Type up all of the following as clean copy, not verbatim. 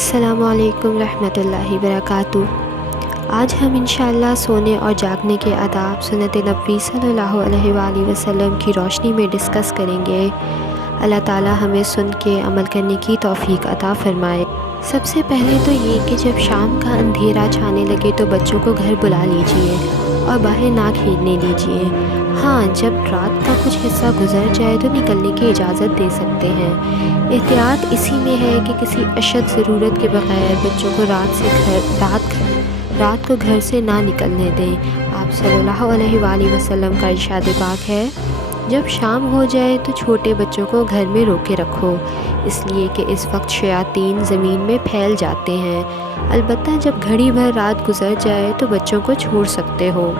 السلام علیکم رحمۃ اللہ وبرکاتہ۔ آج ہم انشاءاللہ سونے اور جاگنے کے آداب سنت نبوی صلی اللہ علیہ وآلہ وسلم کی روشنی میں ڈسکس کریں گے۔ اللہ تعالی ہمیں سن کے عمل کرنے کی توفیق عطا فرمائے۔ سب سے پہلے تو یہ کہ جب شام کا اندھیرا چھانے لگے تو بچوں کو گھر بلا لیجئے اور باہر نہ کھیلنے دیجئے۔ ہاں، جب رات کا کچھ حصہ گزر جائے تو نکلنے کی اجازت دے سکتے ہیں۔ احتیاط اسی میں ہے کہ کسی اشد ضرورت کے بغیر بچوں کو رات کو گھر سے نہ نکلنے دیں۔ آپ صلی اللہ علیہ وآلہ وسلم کا ارشاد پاک ہے، جب شام ہو جائے تو چھوٹے بچوں کو گھر میں روکے رکھو، اس لیے کہ اس وقت شیاطین زمین میں پھیل جاتے ہیں۔ البتہ جب گھڑی بھر رات گزر جائے تو بچوں کو چھوڑ سکتے ہو۔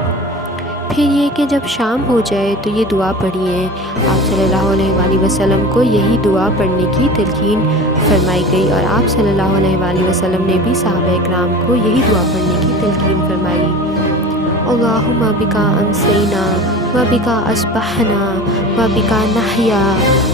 پھر یہ کہ جب شام ہو جائے تو یہ دعا پڑھیے۔ آپ صلی اللہ علیہ وآلہ وسلم کو یہی دعا پڑھنے کی تلقین فرمائی گئی اور آپ صلی اللہ علیہ وآلہ وسلم نے بھی صحابہ اکرام کو یہی دعا پڑھنے کی تلقین فرمائی۔ اللہم بکا امسینا و بکا اصبحنا و بکا نحیا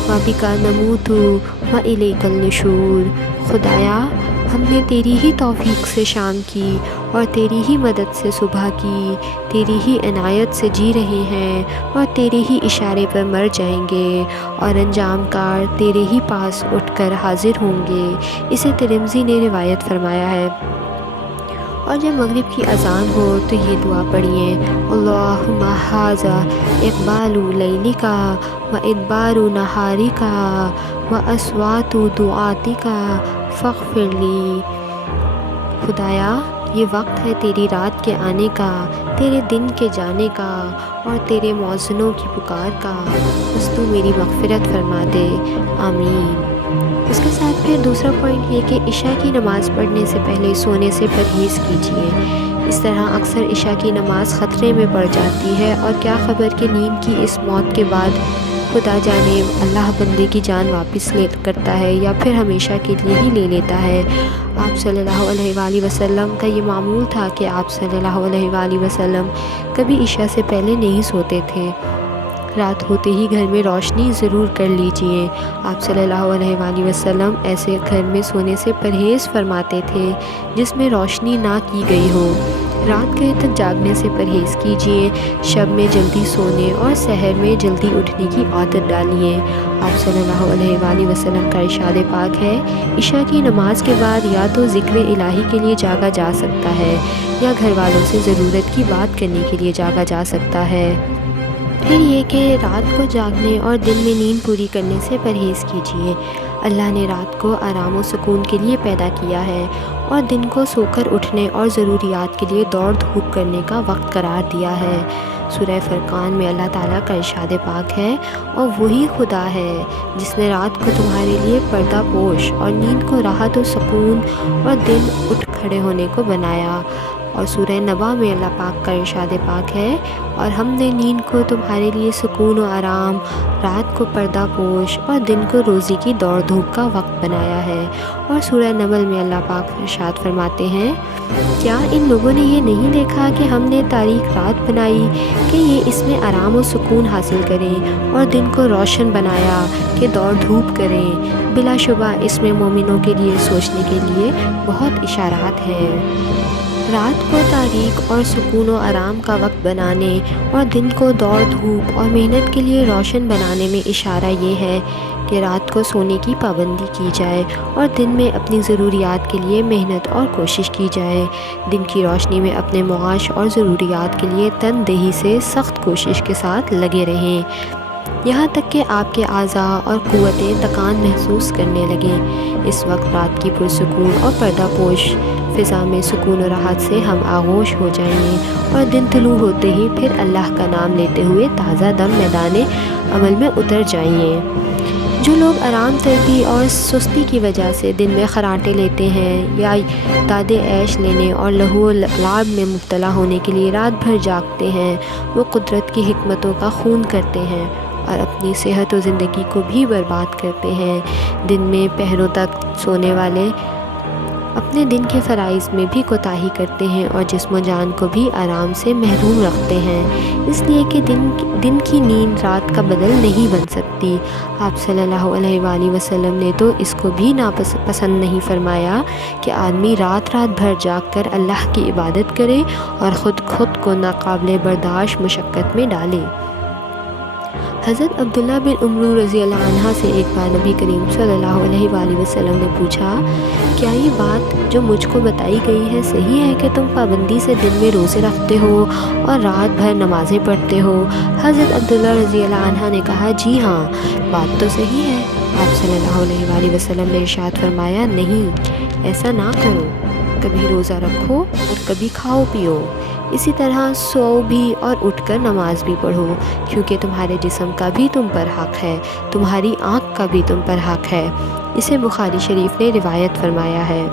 و بکا نموت و الیک النشور۔ خدایا، ہم نے تیری ہی توفیق سے شام کی اور تیری ہی مدد سے صبح کی، تیری ہی عنایت سے جی رہے ہیں اور تیرے ہی اشارے پر مر جائیں گے اور انجام کار تیرے ہی پاس اٹھ کر حاضر ہوں گے۔ اسے ترمذی نے روایت فرمایا ہے۔ اور جب مغرب کی اذان ہو تو یہ دعا پڑھیے، اللہم ھذا اقبال لیلک و ادبار نہارک و اصوات دعاتک فاغفر لی۔ خدایا، یہ وقت ہے تیری رات کے آنے کا، تیرے دن کے جانے کا اور تیرے مؤذنوں کی پکار کا، بس تو میری مغفرت فرما دے، آمین۔ اس کے ساتھ پھر دوسرا پوائنٹ یہ کہ عشاء کی نماز پڑھنے سے پہلے سونے سے پرہیز کیجیے۔ اس طرح اکثر عشاء کی نماز خطرے میں پڑ جاتی ہے، اور کیا خبر کہ نیند کی اس موت کے بعد خدا جانے اللہ بندے کی جان واپس کرتا ہے یا پھر ہمیشہ کے لیے ہی لے لیتا ہے۔ آپ صلی اللہ علیہ وآلہ وسلم کا یہ معمول تھا کہ آپ صلی اللہ علیہ وآلہ وسلم کبھی عشاء سے پہلے نہیں سوتے تھے۔ رات ہوتے ہی گھر میں روشنی ضرور کر لیجئے۔ آپ صلی اللہ علیہ وآلہ وسلم ایسے گھر میں سونے سے پرہیز فرماتے تھے جس میں روشنی نہ کی گئی ہو۔ رات گئے تک جاگنے سے پرہیز کیجیے، شب میں جلدی سونے اور سحر میں جلدی اٹھنے کی عادت ڈالیے۔ آپ صلی اللہ علیہ وآلہ وسلم کا ارشاد پاک ہے، عشاء کی نماز کے بعد یا تو ذکر الہی کے لیے جاگا جا سکتا ہے یا گھر والوں سے ضرورت کی بات کرنے کے لیے جاگا جا سکتا ہے۔ پھر یہ کہ رات کو جاگنے اور دن میں نیند پوری کرنے سے پرہیز کیجیے۔ اللہ نے رات کو آرام و سکون کے لیے پیدا کیا ہے اور دن کو سو کر اٹھنے اور ضروریات کے لیے دوڑ دھوپ کرنے کا وقت قرار دیا ہے۔ سورہ فرقان میں اللہ تعالیٰ کا ارشاد پاک ہے، اور وہی خدا ہے جس نے رات کو تمہارے لیے پردہ پوش اور نیند کو راحت و سکون اور دن اٹھ کھڑے ہونے کو بنایا۔ اور سورہ نبا میں اللہ پاک کا ارشاد پاک ہے، اور ہم نے نیند کو تمہارے لیے سکون و آرام، رات کو پردہ پوش اور دن کو روزی کی دوڑ دھوپ کا وقت بنایا ہے۔ اور سورہ نمل میں اللہ پاک ارشاد فرماتے ہیں، کیا ان لوگوں نے یہ نہیں دیکھا کہ ہم نے تاریک رات بنائی کہ یہ اس میں آرام و سکون حاصل کریں، اور دن کو روشن بنایا کہ دوڑ دھوپ کریں؟ بلا شبہ اس میں مومنوں کے لیے سوچنے کے لیے بہت اشارات ہیں۔ رات کو تاریک اور سکون و آرام کا وقت بنانے اور دن کو دوڑ دھوپ اور محنت کے لیے روشن بنانے میں اشارہ یہ ہے کہ رات کو سونے کی پابندی کی جائے اور دن میں اپنی ضروریات کے لیے محنت اور کوشش کی جائے۔ دن کی روشنی میں اپنے معاش اور ضروریات کے لیے تن دہی سے سخت کوشش کے ساتھ لگے رہیں، یہاں تک کہ آپ کے اعضاء اور قوتیں تکان محسوس کرنے لگیں۔ اس وقت رات کی پرسکون اور پردہ پوش فضا میں سکون و راحت سے ہم آغوش ہو جائیں گے، اور دن طلوع ہوتے ہی پھر اللہ کا نام لیتے ہوئے تازہ دم میدان عمل میں اتر جائیں۔ جو لوگ آرام طلبی اور سستی کی وجہ سے دن میں خراٹے لیتے ہیں یا داد عیش لینے اور لہو و لعب میں مبتلا ہونے کے لیے رات بھر جاگتے ہیں، وہ قدرت کی حکمتوں کا خون کرتے ہیں اور اپنی صحت و زندگی کو بھی برباد کرتے ہیں۔ دن میں پہروں تک سونے والے اپنے دن کے فرائض میں بھی کوتاہی کرتے ہیں اور جسم و جان کو بھی آرام سے محروم رکھتے ہیں، اس لیے کہ دن کی نیند رات کا بدل نہیں بن سکتی۔ آپ صلی اللہ علیہ وآلہ وسلم نے تو اس کو بھی پسند نہیں فرمایا کہ آدمی رات بھر جاگ کر اللہ کی عبادت کرے اور خود کو ناقابل برداشت مشقت میں ڈالے۔ حضرت عبداللہ بن عمرو رضی اللہ عنہ سے ایک بار نبی کریم صلی اللہ علیہ وآلہ وسلم نے پوچھا، کیا یہ بات جو مجھ کو بتائی گئی ہے صحیح ہے کہ تم پابندی سے دن میں روزے رکھتے ہو اور رات بھر نمازیں پڑھتے ہو؟ حضرت عبداللہ رضی اللہ عنہ نے کہا، جی ہاں، بات تو صحیح ہے۔ آپ صلی اللہ علیہ وآلہ وسلم نے ارشاد فرمایا، نہیں، ایسا نہ کرو، کبھی روزہ رکھو اور کبھی کھاؤ پیو، اسی طرح سو بھی اور اٹھ کر نماز بھی پڑھو، کیونکہ تمہارے جسم کا بھی تم پر حق ہے، تمہاری آنکھ کا بھی تم پر حق ہے۔ اسے بخاری شریف نے روایت فرمایا ہے۔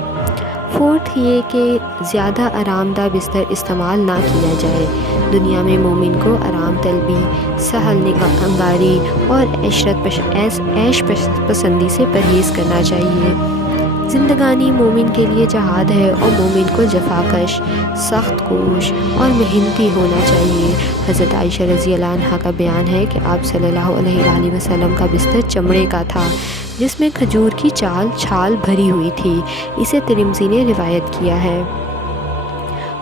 فورتھ یہ کہ زیادہ آرام دہ بستر استعمال نہ کیا جائے۔ دنیا میں مومن کو آرام طلبی، سہل انگاری اور عیش پسندی سے پرہیز کرنا چاہیے۔ زندگانی مومن کے لیے جہاد ہے اور مومن کو جفاکش، سخت کوش اور محنتی ہونا چاہیے۔ حضرت عائشہ رضی اللہ عنہا کا بیان ہے کہ آپ صلی اللہ علیہ وآلہ وسلم کا بستر چمڑے کا تھا جس میں کھجور کی چھال بھری ہوئی تھی۔ اسے ترمذی نے روایت کیا ہے۔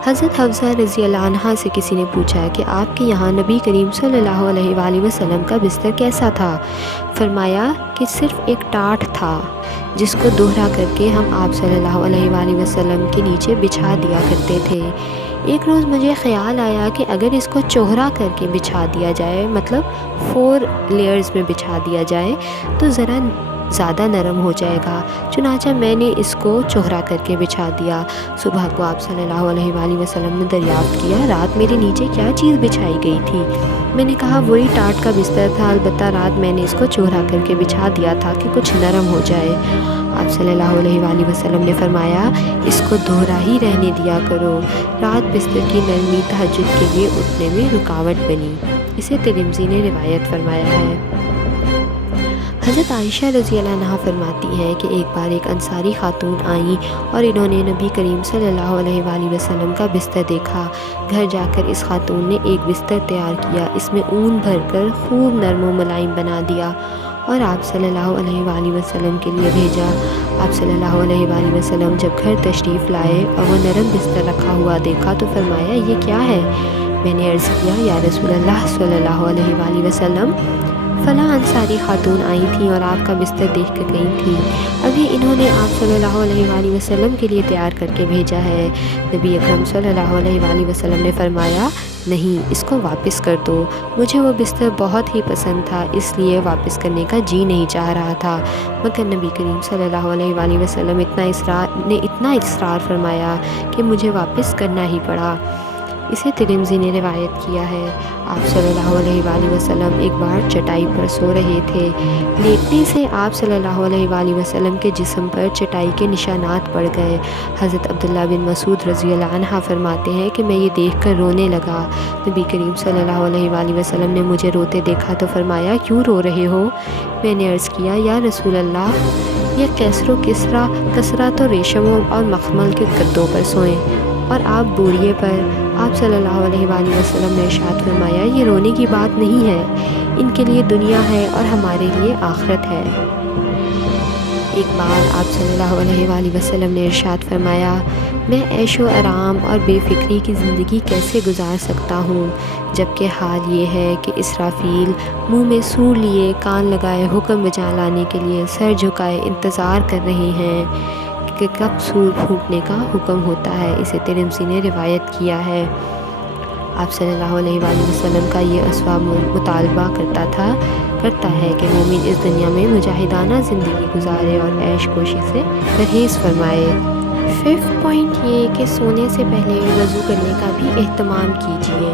حضرت حفصہ رضی اللہ عنہا سے کسی نے پوچھا کہ آپ کے یہاں نبی کریم صلی اللہ علیہ وآلہ وسلم کا بستر کیسا تھا؟ فرمایا کہ صرف ایک ٹاٹ تھا جس کو دوہرا کر کے ہم آپ صلی اللہ علیہ وآلہ وسلم کے نیچے بچھا دیا کرتے تھے۔ ایک روز مجھے خیال آیا کہ اگر اس کو چوہرا کر کے بچھا دیا جائے، مطلب 4 لیئرز میں بچھا دیا جائے تو ذرا زیادہ نرم ہو جائے گا، چنانچہ میں نے اس کو چوہرا کر کے بچھا دیا۔ صبح کو آپ صلی اللہ علیہ وآلہ وسلم نے دریافت کیا، رات میرے نیچے کیا چیز بچھائی گئی تھی؟ میں نے کہا وہی ٹاٹ کا بستر تھا، البتہ رات میں نے اس کو چوہرا کر کے بچھا دیا تھا کہ کچھ نرم ہو جائے۔ آپ صلی اللہ علیہ وآلہ وسلم نے فرمایا، اس کو دوہرا ہی رہنے دیا کرو، رات بستر کی نرمی تہجد کے لیے اٹھنے میں رکاوٹ بنی۔ اسے ترمذی نے روایت فرمایا ہے۔ حضرت عائشہ رضی اللہ عنہا فرماتی ہیں کہ ایک بار ایک انصاری خاتون آئیں اور انہوں نے نبی کریم صلی اللہ علیہ وآلہ وسلم کا بستر دیکھا۔ گھر جا کر اس خاتون نے ایک بستر تیار کیا، اس میں اون بھر کر خوب نرم و ملائم بنا دیا اور آپ صلی اللہ علیہ وآلہ وسلم کے لیے بھیجا۔ آپ صلی اللہ علیہ وآلہ وسلم جب گھر تشریف لائے اور وہ نرم بستر رکھا ہوا دیکھا تو فرمایا، یہ کیا ہے؟ میں نے عرض کیا، یا رسول اللہ صلی اللہ علیہ وآلہ وسلم، فلاں انصاری خاتون آئی تھیں اور آپ کا بستر دیکھ کر گئی تھیں، ابھی انہوں نے آپ صلی اللہ علیہ وآلہ وسلم کے لیے تیار کر کے بھیجا ہے۔ نبی اکرم صلی اللہ علیہ وآلہ وسلم نے فرمایا، نہیں، اس کو واپس کر دو، مجھے وہ بستر بہت ہی پسند تھا، اس لیے واپس کرنے کا جی نہیں چاہ رہا تھا، مگر نبی کریم صلی اللہ علیہ وآلہ وسلم نے اتنا اصرار فرمایا کہ مجھے واپس کرنا ہی پڑا۔ اسے ترمذی نے روایت کیا ہے۔ آپ صلی اللہ علیہ وآلہ وسلم ایک بار چٹائی پر سو رہے تھے، لیٹنے سے آپ صلی اللہ علیہ وآلہ وسلم کے جسم پر چٹائی کے نشانات پڑ گئے۔ حضرت عبداللہ بن مسعود رضی اللہ عنہ فرماتے ہیں کہ میں یہ دیکھ کر رونے لگا۔ نبی کریم صلی اللہ علیہ وآلہ وسلم نے مجھے روتے دیکھا تو فرمایا، کیوں رو رہے ہو؟ میں نے عرض کیا، یا رسول اللہ، یہ قیصر و کسریٰ تو ریشم اور مخمل کے گدوں پر سوئیں اور آپ بوریے پر۔ آپ صلی اللہ علیہ وآلہ وسلم نے ارشاد فرمایا، یہ رونے کی بات نہیں ہے، ان کے لیے دنیا ہے اور ہمارے لیے آخرت ہے۔ ایک بار آپ صلی اللہ علیہ وآلہ وسلم نے ارشاد فرمایا، میں عیش و آرام اور بے فکری کی زندگی کیسے گزار سکتا ہوں، جبکہ حال یہ ہے کہ اسرافیل منہ میں سور لیے، کان لگائے حکم بجا لانے کے لیے سر جھکائے انتظار کر رہے ہیں کہ کب سور پھونکنے کا حکم ہوتا ہے۔ اسے ترمذی نے روایت کیا ہے۔ آپ صلی اللہ علیہ وآلہ وسلم کا یہ اسوہ مطالبہ کرتا ہے کہ مومن اس دنیا میں مجاہدانہ زندگی گزارے اور عیش کوشی سے پرہیز فرمائے۔ 5 پوائنٹ یہ کہ سونے سے پہلے وضو کرنے کا بھی اہتمام کیجیے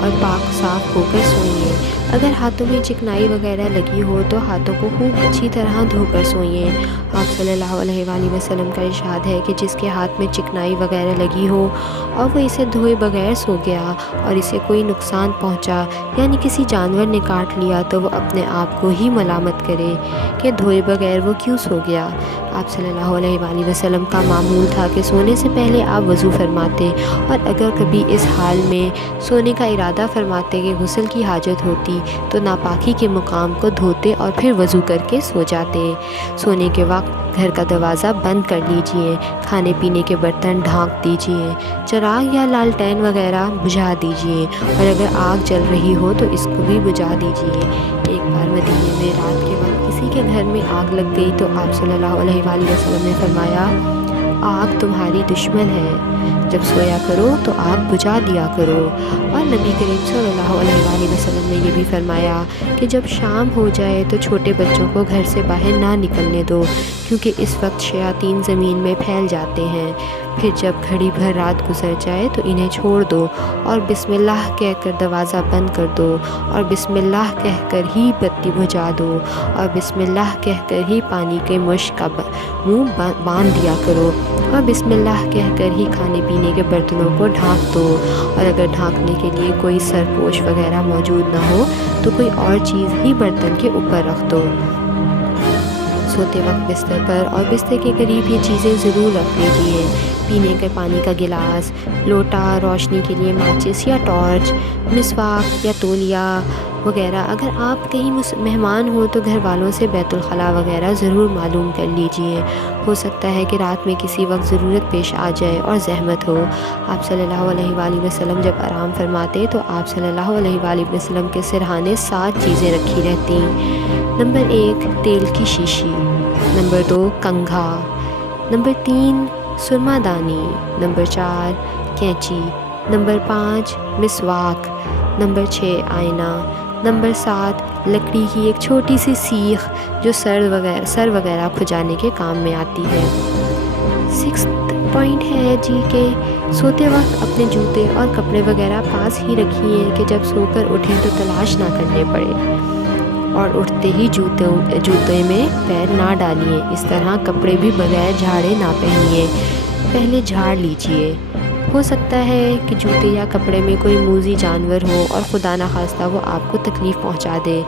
اور پاک صاف ہو کر سوئیے۔ اگر ہاتھوں میں چکنائی وغیرہ لگی ہو تو ہاتھوں کو خوب اچھی طرح دھو کر سوئیے۔ آپ صلی اللہ علیہ وآلہ وسلم کا ارشاد ہے کہ جس کے ہاتھ میں چکنائی وغیرہ لگی ہو اور وہ اسے دھوئے بغیر سو گیا اور اسے کوئی نقصان پہنچا، یعنی کسی جانور نے کاٹ لیا، تو وہ اپنے آپ کو ہی ملامت کرے کہ دھوئے بغیر وہ کیوں سو گیا۔ آپ صلی اللہ علیہ وآلہ وسلم کا معمول تھا کہ سونے سے پہلے آپ وضو فرماتے، اور اگر کبھی اس حال میں سونے کا ارادہ فرماتے کہ غسل کی حاجت ہوتی تو ناپاکی کے مقام کو دھوتے اور پھر وضو کر کے سو جاتے۔ سونے کے وقت گھر کا دروازہ بند کر لیجئے، کھانے پینے کے برتن ڈھانک دیجئے، چراغ یا لالٹین وغیرہ بجھا دیجئے، اور اگر آگ جل رہی ہو تو اس کو بھی بجھا دیجئے۔ ایک بار مدینے میں رات کے وقت کسی کے گھر میں آگ لگ گئی تو آپ صلی اللہ علیہ وآلہ وسلم نے فرمایا، آگ تمہاری دشمن ہے، جب سویا کرو تو آگ بجھا دیا کرو۔ اور نبی کریم صلی اللہ علیہ وآلہ وسلم نے یہ بھی فرمایا کہ جب شام ہو جائے تو چھوٹے بچوں کو گھر سے باہر نہ نکلنے دو، کیونکہ اس وقت شیاطین زمین میں پھیل جاتے ہیں۔ پھر جب گھڑی بھر رات گزر جائے تو انہیں چھوڑ دو اور بسم اللہ کہہ کر دروازہ بند کر دو، اور بسم اللہ کہہ کر ہی بتی بجھا دو، اور بسم اللہ کہہ کر ہی پانی کے مشک کا منہ باندھ دیا کرو، اور بسم اللہ کہہ کر ہی کھانے پینے کے برتنوں کو ڈھانک دو، اور اگر ڈھانکنے کے لیے کوئی سرپوش وغیرہ موجود نہ ہو تو کوئی اور چیز ہی برتن کے اوپر رکھ دو۔ سوتے وقت بستر پر اور بستر کے قریب یہ چیزیں ضرور رکھ لیجئے: پینے کے پانی کا گلاس، لوٹا، روشنی کے لیے ماچس یا ٹارچ، مسواک یا تولیہ وغیرہ۔ اگر آپ کہیں مہمان ہو تو گھر والوں سے بیت الخلاء وغیرہ ضرور معلوم کر لیجئے، ہو سکتا ہے کہ رات میں کسی وقت ضرورت پیش آ جائے اور زحمت ہو۔ آپ صلی اللہ علیہ وآلہ وسلم جب آرام فرماتے تو آپ صلی اللہ علیہ وآلہ وسلم کے سرہانے 7 چیزیں رکھی رہتی۔ نمبر 1 تیل کی شیشی، نمبر 2 کنگھا، نمبر 3 سرما دانی، نمبر 4 کینچی، نمبر 5 مسواک، نمبر 6 آئینہ، نمبر 7 لکڑی کی ایک چھوٹی سی سیخ جو سر وغیرہ کھجانے کے کام میں آتی ہے۔ 6 پوائنٹ ہے جی کہ سوتے وقت اپنے جوتے اور کپڑے وغیرہ پاس ہی رکھیے کہ جب سو کر اٹھیں تو تلاش نہ کرنے پڑے، اور اٹھتے ہی جوتے میں پیر نہ ڈالیے۔ اس طرح کپڑے بھی بغیر جھاڑے نہ پہنیے، پہلے جھاڑ لیجئے۔ ہو سکتا ہے کہ جوتے یا کپڑے میں کوئی موذی جانور ہو اور خدا نخواستہ وہ آپ کو تکلیف پہنچا دے۔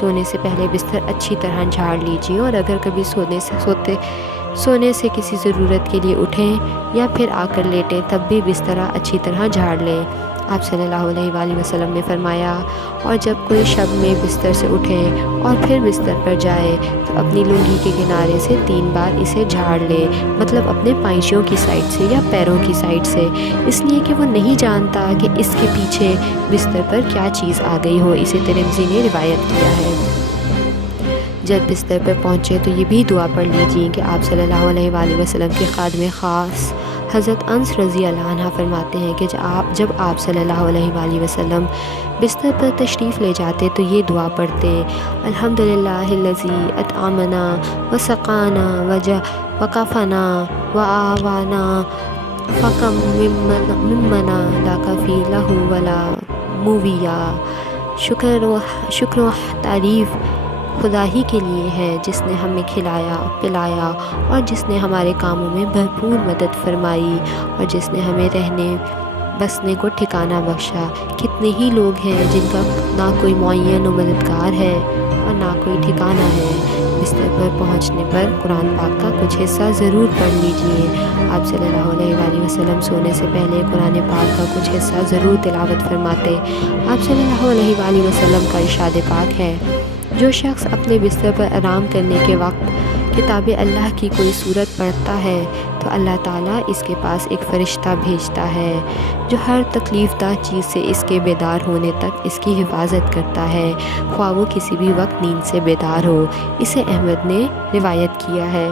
سونے سے پہلے بستر اچھی طرح جھاڑ لیجئے، اور اگر کبھی سونے سے کسی ضرورت کے لیے اٹھیں یا پھر آ کر لیٹیں تب بھی بستر اچھی طرح جھاڑ لیں۔ آپ صلی اللہ علیہ وآلہ وسلم نے فرمایا، اور جب کوئی شب میں بستر سے اٹھے اور پھر بستر پر جائے تو اپنی لنگی کے کنارے سے 3 بار اسے جھاڑ لے، مطلب اپنے پائچوں کی سائڈ سے یا پیروں کی سائڈ سے، اس لیے کہ وہ نہیں جانتا کہ اس کے پیچھے بستر پر کیا چیز آ گئی ہو۔ اسے ترمذی نے روایت کیا ہے۔ جب بستر پر پہنچے تو یہ بھی دعا پڑھ لیجئے کہ آپ صلی اللہ علیہ وآلہ وسلم کے خادم خاص حضرت انس رضی اللہ عنہ فرماتے ہیں کہ جب آپ صلی اللہ علیہ وآلہ وسلم بستر پر تشریف لے جاتے تو یہ دعا پڑھتے: الحمدللہ الذی اطعمنا وسقانا وکفنا وآوانا فکم ممنا لا کفی لہ ولا مویا۔ شکر و تعریف خدا ہی کے لیے ہے جس نے ہمیں کھلایا پلایا اور جس نے ہمارے کاموں میں بھرپور مدد فرمائی اور جس نے ہمیں رہنے بسنے کو ٹھکانہ بخشا۔ کتنے ہی لوگ ہیں جن کا نہ کوئی معین و مددگار ہے اور نہ کوئی ٹھکانہ ہے۔ بستر پر پہنچنے پر قرآن پاک کا کچھ حصہ ضرور پڑھ لیجئے۔ آپ صلی اللہ علیہ وآلہ وسلم سونے سے پہلے قرآن پاک کا کچھ حصہ ضرور تلاوت فرماتے۔ آپ صلی اللہ علیہ وآلہ وسلم کا ارشاد پاک ہے: جو شخص اپنے بستر پر آرام کرنے کے وقت کتاب اللہ کی کوئی سورت پڑھتا ہے تو اللہ تعالیٰ اس کے پاس ایک فرشتہ بھیجتا ہے جو ہر تکلیف دہ چیز سے اس کے بیدار ہونے تک اس کی حفاظت کرتا ہے، خواہ وہ کسی بھی وقت نیند سے بیدار ہو۔ اسے احمد نے روایت کیا ہے۔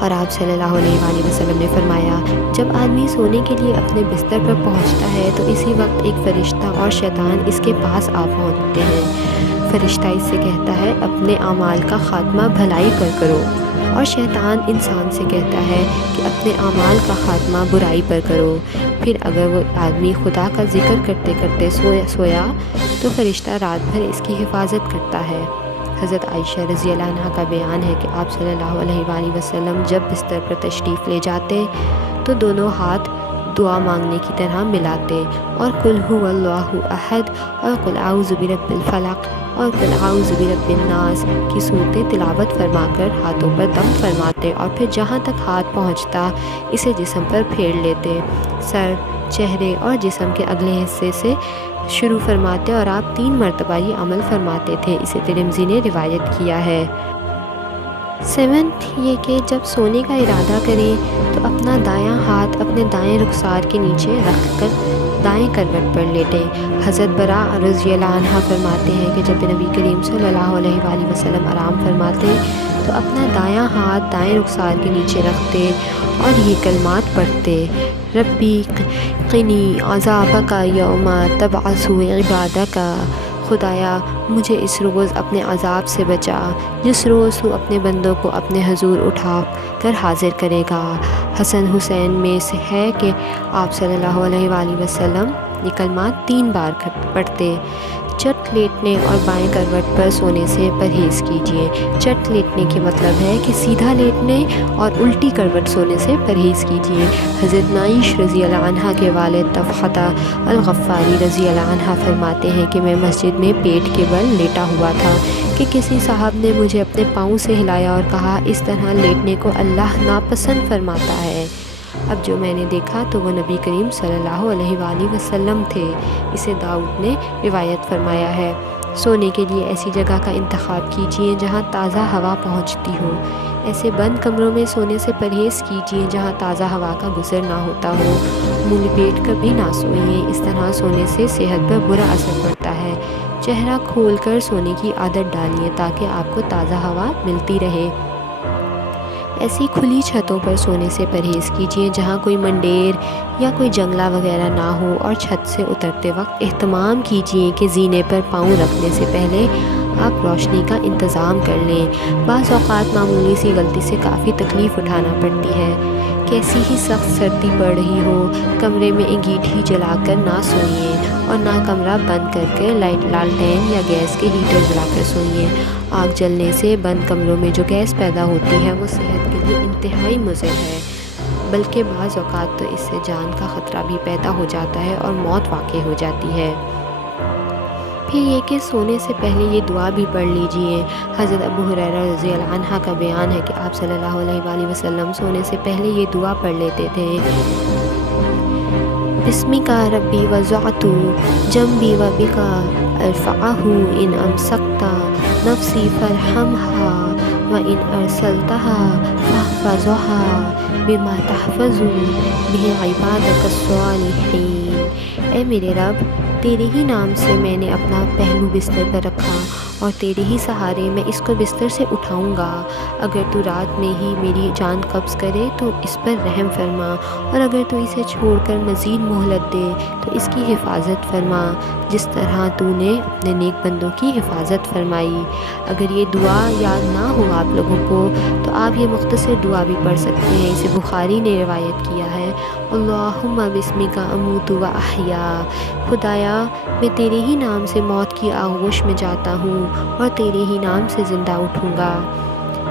اور آپ صلی اللہ علیہ وآلہ وسلم نے فرمایا: جب آدمی سونے کے لیے اپنے بستر پر پہنچتا ہے تو اسی وقت ایک فرشتہ اور شیطان اس کے پاس آ پہنچتے ہیں۔ فرشتہ اس سے کہتا ہے اپنے اعمال کا خاتمہ بھلائی پر کرو، اور شیطان انسان سے کہتا ہے کہ اپنے اعمال کا خاتمہ برائی پر کرو۔ پھر اگر وہ آدمی خدا کا ذکر کرتے کرتے سویا تو فرشتہ رات بھر اس کی حفاظت کرتا ہے۔ حضرت عائشہ رضی اللہ عنہ کا بیان ہے کہ آپ صلی اللہ علیہ وآلہ وسلم جب بستر پر تشریف لے جاتے تو دونوں ہاتھ دعا مانگنے کی طرح ملاتے اور قل هو اللہ احد اور قل اعوذ برب الفلق اور قل اعوذ برب الناس کی صورتیں تلاوت فرما کر ہاتھوں پر دم فرماتے اور پھر جہاں تک ہاتھ پہنچتا اسے جسم پر پھیر لیتے، سر، چہرے اور جسم کے اگلے حصے سے شروع فرماتے اور آپ 3 مرتبہ یہ عمل فرماتے تھے۔ اسے ترمذی نے روایت کیا ہے۔ 7 یہ کہ جب سونے کا ارادہ کریں تو اپنا دایاں ہاتھ اپنے دائیں رخسار کے نیچے رکھ کر دائیں کروٹ پر لیٹیں۔ حضرت براء رضی اللہ عنہ فرماتے ہیں کہ جب نبی کریم صلی اللہ علیہ وآلہ وسلم آرام فرماتے تو اپنا دایاں ہاتھ دائیں رخسار کے نیچے رکھتے اور یہ کلمات پڑھتے: ربی قنی عذابک یوم تبعث عبادک، خدایا مجھے اس روز اپنے عذاب سے بچا جس روز تو اپنے بندوں کو اپنے حضور اٹھا کر حاضر کرے گا۔ حسن حسین میں سے ہے کہ آپ صلی اللہ علیہ وآلہ وسلم یہ کلمات 3 بار پڑھتے۔ چٹ لیٹنے اور بائیں کروٹ پر سونے سے پرہیز کیجیے۔ چٹ لیٹنے کے مطلب ہے کہ سیدھا لیٹنے اور الٹی کروٹ سونے سے پرہیز کیجیے۔ حضرت نعیش رضی اللہ عنہ کے والد طفحہ الغفاری رضی اللہ عنہ فرماتے ہیں کہ میں مسجد میں پیٹ کے بل لیٹا ہوا تھا کہ کسی صاحب نے مجھے اپنے پاؤں سے ہلایا اور کہا اس طرح لیٹنے کو اللہ ناپسند فرماتا ہے۔ اب جو میں نے دیکھا تو وہ نبی کریم صلی اللہ علیہ وآلہ وسلم تھے۔ اسے داؤد نے روایت فرمایا ہے۔ سونے کے لیے ایسی جگہ کا انتخاب کیجیے جہاں تازہ ہوا پہنچتی ہو۔ ایسے بند کمروں میں سونے سے پرہیز کیجیے جہاں تازہ ہوا کا گزر نہ ہوتا ہو۔ منہ لپیٹ کر بھی نہ سوئیے، اس طرح سونے سے صحت پر برا اثر پڑتا ہے۔ چہرہ کھول کر سونے کی عادت ڈالیے تاکہ آپ کو تازہ ہوا ملتی رہے۔ ایسی کھلی چھتوں پر سونے سے پرہیز کیجیے جہاں کوئی منڈیر یا کوئی جنگلہ وغیرہ نہ ہو، اور چھت سے اترتے وقت اہتمام کیجیے کہ زینے پر پاؤں رکھنے سے پہلے آپ روشنی کا انتظام کر لیں۔ بعض اوقات معمولی سی غلطی سے کافی تکلیف اٹھانا پڑتی ہے۔ کیسی ہی سخت سردی پڑ رہی ہو، کمرے میں انگیٹھی جلا کر نہ سوئیے اور نہ کمرہ بند کر کے لالٹین یا گیس کے ہیٹر جلا کر سوئیے۔ آگ جلنے سے بند کمروں میں جو گیس پیدا ہوتی ہے وہ صحت کے لیے انتہائی مضر ہے، بلکہ بعض اوقات تو اس سے جان کا خطرہ بھی پیدا ہو جاتا ہے اور موت واقع ہو جاتی ہے۔ پھر یہ کہ سونے سے پہلے یہ دعا بھی پڑھ لیجئے۔ حضرت ابو ہریرہ رضی اللہ عنہ کا بیان ہے کہ آپ صلی اللہ علیہ وآلہ وسلم سونے سے پہلے یہ دعا پڑھ لیتے تھے: بسمک ربی وضعت جنبی وبک ارفعہ ان امسکت نفسی فارحمها وان ارسلتها فاحفظها بما تحفظ به عبادک الصالحین۔ اے میرے رب، تیرے ہی نام سے میں نے اپنا پہلو بستر پر رکھا اور تیرے ہی سہارے میں اس کو بستر سے اٹھاؤں گا۔ اگر تو رات میں ہی میری جان قبض کرے تو اس پر رحم فرما، اور اگر تو اسے چھوڑ کر مزید مہلت دے تو اس کی حفاظت فرما جس طرح تو نے اپنے نیک بندوں کی حفاظت فرمائی۔ اگر یہ دعا یاد نہ ہو آپ لوگوں کو تو آپ یہ مختصر دعا بھی پڑھ سکتے ہیں۔ اسے بخاری نے روایت کیا ہے: اللہم بسمک اموت و احیا، خدایا میں تیرے ہی نام سے موت کی آغوش میں جاتا ہوں اور تیرے ہی نام سے زندہ اٹھوں گا۔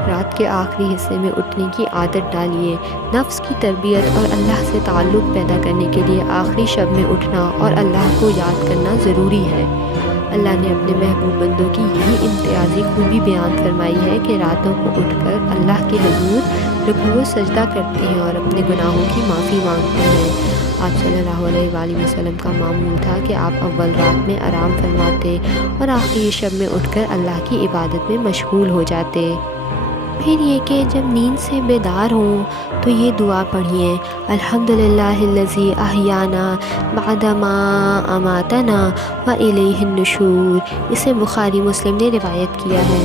رات کے آخری حصے میں اٹھنے کی عادت ڈالیے۔ نفس کی تربیت اور اللہ سے تعلق پیدا کرنے کے لیے آخری شب میں اٹھنا اور اللہ کو یاد کرنا ضروری ہے۔ اللہ نے اپنے محبوب بندوں کی یہی امتیازی خوبی بیان فرمائی ہے کہ راتوں کو اٹھ کر اللہ کے حضور رکوع و سجدہ کرتے ہیں اور اپنے گناہوں کی معافی مانگتے ہیں۔ آپ صلی اللہ علیہ وآلہ وسلم کا معمول تھا کہ آپ اول رات میں آرام فرماتے اور آخری شب میں اٹھ کر اللہ کی عبادت میں مشغول ہو جاتے۔ پھر یہ کہ جب نیند سے بیدار ہوں تو یہ دعا پڑھیے: الحمدللہ الذی احیانا بعد ما اماتنا والیہ النشور۔ اسے بخاری مسلم نے روایت کیا ہے۔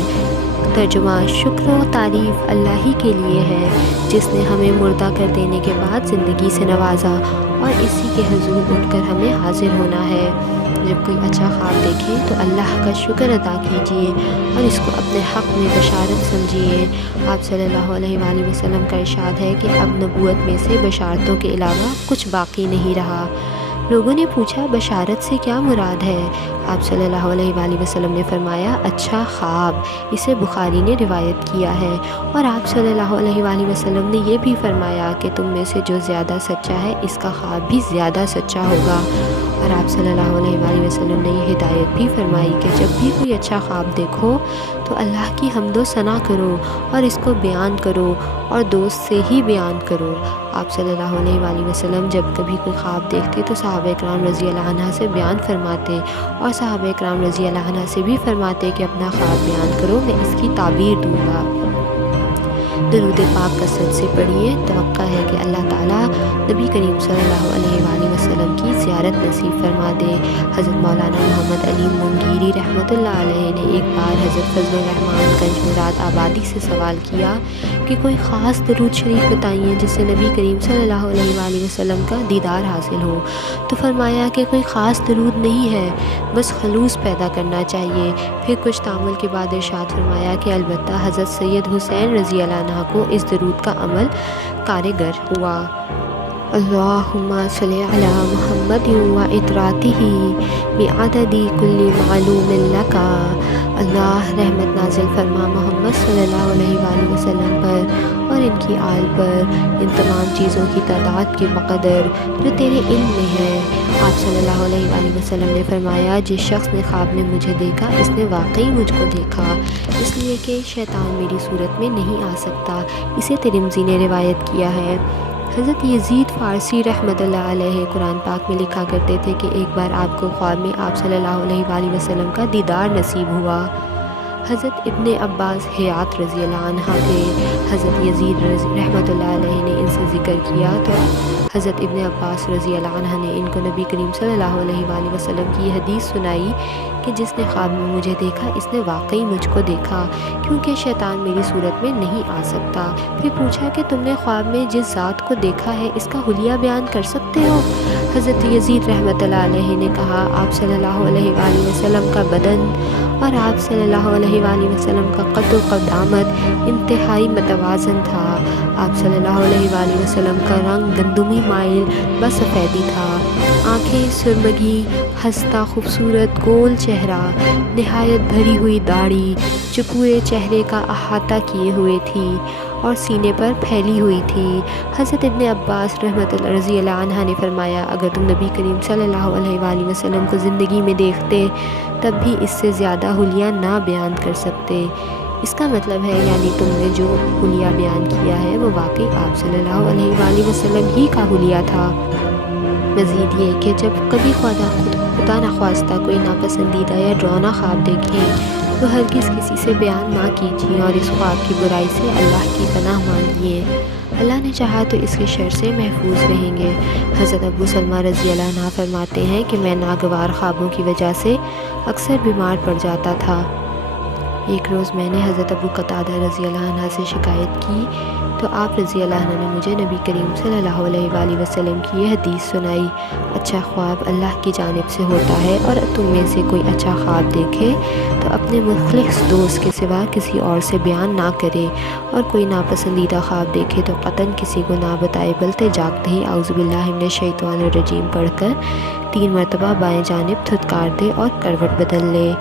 ترجمہ: شکر و تعریف اللہ ہی کے لیے ہے جس نے ہمیں مردہ کر دینے کے بعد زندگی سے نوازا اور اسی کے حضور اٹھ کر ہمیں حاضر ہونا ہے۔ جب کوئی اچھا خواب دیکھیں تو اللہ کا شکر ادا کیجیے اور اس کو اپنے حق میں بشارت سمجھیے۔ آپ صلی اللہ علیہ وآلہ وسلم کا ارشاد ہے کہ اب نبوت میں سے بشارتوں کے علاوہ کچھ باقی نہیں رہا۔ لوگوں نے پوچھا بشارت سے کیا مراد ہے؟ آپ صلی اللہ علیہ وآلہ وسلم نے فرمایا اچھا خواب۔ اسے بخاری نے روایت کیا ہے۔ اور آپ صلی اللہ علیہ وآلہ وسلم نے یہ بھی فرمایا کہ تم میں سے جو زیادہ سچا ہے اس کا خواب بھی زیادہ سچا ہوگا۔ اور آپ صلی اللہ علیہ وآلہ وسلم نے یہ ہدایت بھی فرمائی کہ جب بھی کوئی اچھا خواب دیکھو تو اللہ کی حمد و ثنا کرو اور اس کو بیان کرو اور دوست سے ہی بیان کرو۔ آپ صلی اللہ علیہ وآلہ وسلم جب کبھی کوئی خواب دیکھتے تو صحابہ اکرام رضی اللہ عنہ سے بیان فرماتے اور صحابہ اکرام رضی اللہ عنہ سے بھی فرماتے کہ اپنا خواب بیان کرو، میں اس کی تعبیر دوں گا۔ درود پاک کثرت سے پڑھیے، توقع ہے کہ اللہ تعالیٰ نبی کریم صلی اللہ علیہ وآلہ وسلم کی زیارت نصیب فرما دے۔ حضرت مولانا محمد علی منگیری رحمۃ اللہ علیہ نے ایک بار حضرت فضل الرحمان گنج مراد آبادی سے سوال کیا کہ کوئی خاص درود شریف بتائیے جس سے نبی کریم صلی اللہ علیہ وآلہ وسلم کا دیدار حاصل ہو، تو فرمایا کہ کوئی خاص درود نہیں ہے، بس خلوص پیدا کرنا چاہیے۔ پھر کچھ تأمل کے بعد ارشاد فرمایا کہ البتہ حضرت سید حسین رضی اللہ عنہ کو اس درود کا عمل کارگر ہوا۔ اللہم صلی علی محمد و اطراطہ بعدد کل معلوم لک۔ اللہ رحمت نازل فرما محمد صلی اللہ علیہ وآلہ وسلم پر اور ان کی آل پر ان تمام چیزوں کی تعداد کے بقدر جو تیرے علم میں ہے۔ آپ صلی اللہ علیہ وآلہ وسلم نے فرمایا جس شخص نے خواب میں مجھے دیکھا اس نے واقعی مجھ کو دیکھا، اس لیے کہ شیطان میری صورت میں نہیں آ سکتا۔ اسے ترمذی نے روایت کیا ہے۔ حضرت یزید فارسی رحمۃ اللہ علیہ قرآن پاک میں لکھا کرتے تھے کہ ایک بار آپ کو خواب میں آپ صلی اللہ علیہ وآلہ وسلم کا دیدار نصیب ہوا۔ حضرت ابن عباس حیات رضی اللہ عنہ تھے۔ حضرت یزید رحمۃ اللہ علیہ نے ان سے ذکر کیا تو حضرت ابن عباس رضی اللہ عنہ نے ان کو نبی کریم صلی اللہ علیہ وآلہ وسلم کی حدیث سنائی کہ جس نے خواب میں مجھے دیکھا اس نے واقعی مجھ کو دیکھا، کیونکہ شیطان میری صورت میں نہیں آ سکتا۔ پھر پوچھا کہ تم نے خواب میں جس ذات کو دیکھا ہے اس کا حلیہ بیان کر سکتے ہو؟ حضرت یزید رحمۃ اللہ علیہ نے کہا آپ صلی اللہ علیہ وآلہ وسلم کا بدن اور آپ صلی اللہ علیہ وآلہ وسلم کا قد و قدامت انتہائی متوازن تھا۔ آپ صلی اللہ علیہ وآلہ وسلم کا رنگ گندمی مائل بسفیدی تھا، آنکھیں سرمگی، ہنستا خوبصورت گول چہرہ، نہایت بھری ہوئی داڑھی جو پورے چہرے کا احاطہ کیے ہوئے تھی اور سینے پر پھیلی ہوئی تھی۔ حضرت ابن عباس رحمۃ اللہ رضی اللہ عنہ نے فرمایا اگر تم نبی کریم صلی اللہ علیہ وآلہ وسلم کو زندگی میں دیکھتے تب بھی اس سے زیادہ حلیہ نہ بیان کر سکتے۔ اس کا مطلب ہے یعنی تم نے جو حلیہ بیان کیا ہے وہ واقعی آپ صلی اللہ علیہ وآلہ وسلم ہی کا حلیہ تھا۔ مزید یہ کہ جب کبھی خدا نخواستہ کوئی ناپسندیدہ یا ڈراؤنا خواب دیکھیں تو ہرگز کسی سے بیان نہ کیجیے اور اس خواب کی برائی سے اللہ کی پناہ مانگیے۔ اللہ نے چاہا تو اس کے شر سے محفوظ رہیں گے۔ حضرت ابو سلمہ رضی اللہ عنہ فرماتے ہیں کہ میں ناگوار خوابوں کی وجہ سے اکثر بیمار پڑ جاتا تھا۔ ایک روز میں نے حضرت ابو قتادہ رضی اللہ عنہ سے شکایت کی تو آپ رضی اللہ عنہ نے مجھے نبی کریم صلی اللہ علیہ وآلہ وسلم کی یہ حدیث سنائی، اچھا خواب اللہ کی جانب سے ہوتا ہے اور تم میں سے کوئی اچھا خواب دیکھے تو اپنے مخلص دوست کے سوا کسی اور سے بیان نہ کرے، اور کوئی ناپسندیدہ خواب دیکھے تو قطعاً کسی کو نہ بتائے بلکہ جاگتے ہی اعوذ باللہ من الشیطان الرجیم پڑھ کر 3 مرتبہ بائیں جانب تھتکار دے اور کروٹ بدل لے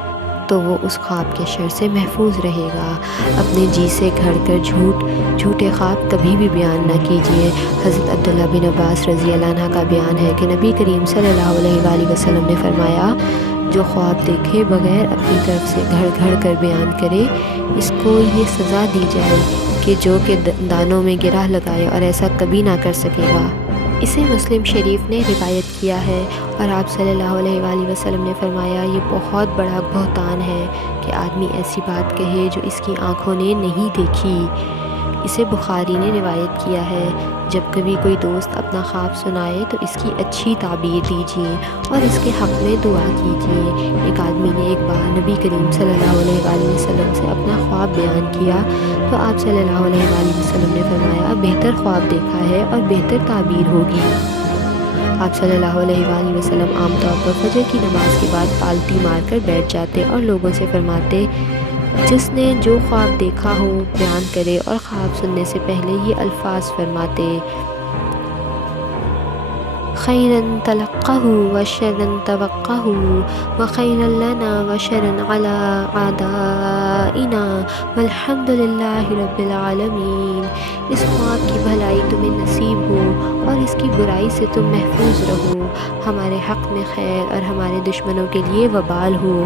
تو وہ اس خواب کے شر سے محفوظ رہے گا۔ اپنے جی سے گھڑ کر جھوٹے خواب کبھی بھی بیان نہ کیجیے۔ حضرت عبداللہ بن عباس رضی اللہ عنہ کا بیان ہے کہ نبی کریم صلی اللہ علیہ وآلہ وسلم نے فرمایا جو خواب دیکھے بغیر اپنی طرف سے گھڑ کر بیان کرے اس کو یہ سزا دی جائے کہ جو کہ دانوں میں گرہ لگائے اور ایسا کبھی نہ کر سکے گا۔ اسے مسلم شریف نے روایت کیا ہے اور آپ صلی اللہ علیہ وآلہ وسلم نے فرمایا یہ بہت بڑا بہتان ہے کہ آدمی ایسی بات کہے جو اس کی آنکھوں نے نہیں دیکھی۔ اسے بخاری نے روایت کیا ہے۔ جب کبھی کوئی دوست اپنا خواب سنائے تو اس کی اچھی تعبیر دیجیے اور اس کے حق میں دعا کیجیے۔ ایک آدمی نے ایک بار نبی کریم صلی اللہ علیہ وآلہ وسلم سے اپنا خواب بیان کیا تو آپ صلی اللہ علیہ وآلہ وسلم نے فرمایا بہتر خواب دیکھا ہے اور بہتر تعبیر ہوگی۔ آپ صلی اللہ علیہ وآلہ وسلم عام طور پر فجر کی نماز کے بعد پالتی مار کر بیٹھ جاتے اور لوگوں سے فرماتے جس نے جو خواب دیکھا ہو بیان کرے، اور خواب سننے سے پہلے یہ الفاظ فرماتے خيرا تلقه وشرا توقه وخيرا لنا وشرا على أعدائنا والحمد لله رب العالمین۔ اس خواب کی بھلائی تمہیں نصیب ہو اور اس کی برائی سے تم محفوظ رہو، ہمارے حق میں خیر اور ہمارے دشمنوں کے لیے وبال ہو،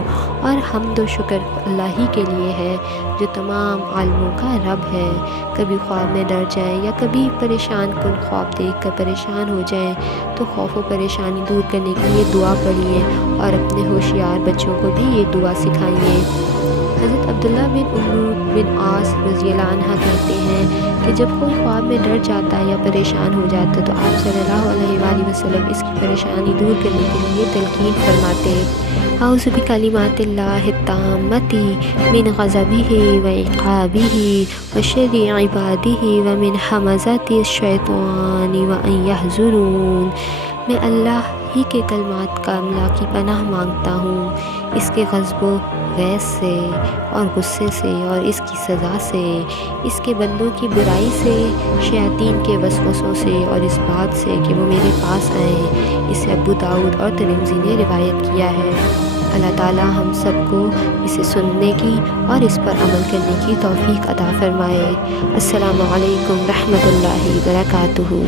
اور حمد و شکر اللہ ہی کے لیے ہے جو تمام عالموں کا رب ہے۔ کبھی خواب میں ڈر جائیں یا کبھی پریشان کن خواب دیکھ کر پریشان ہو جائیں تو خوف و پریشانی دور کرنے کے لیے دعا پڑھیے اور اپنے ہوشیار بچوں کو بھی یہ دعا سکھائیے۔ حضرت عبداللہ بن عمرو بن عاص رضی اللہ عنہ کہتے ہیں کہ جب کوئی خواب میں ڈر جاتا یا پریشان ہو جاتا تو آپ صلی اللہ علیہ وآلہ وسلم اس کی پریشانی دور کرنے کے لیے تلقین فرماتے: اعوذ بکلمات اللہ التامۃ من غضبہ وعقابہ وشر عبادہ ومن ہمزات الشیطان وان یحضرون۔ میں اللہ ہی کے کلمات کاملہ کی پناہ مانگتا ہوں، اس کے غضب و غیظ سے اور غصے سے اور اس کی سزا سے، اس کے بندوں کی برائی سے، شیاطین کے وسوسوں سے اور اس بات سے کہ وہ میرے پاس آئیں۔ اسے ابو داؤد اور ترمذی نے روایت کیا ہے۔ اللہ تعالی ہم سب کو اسے سننے کی اور اس پر عمل کرنے کی توفیق عطا فرمائے۔ السلام علیکم رحمۃ اللہ وبرکاتہ۔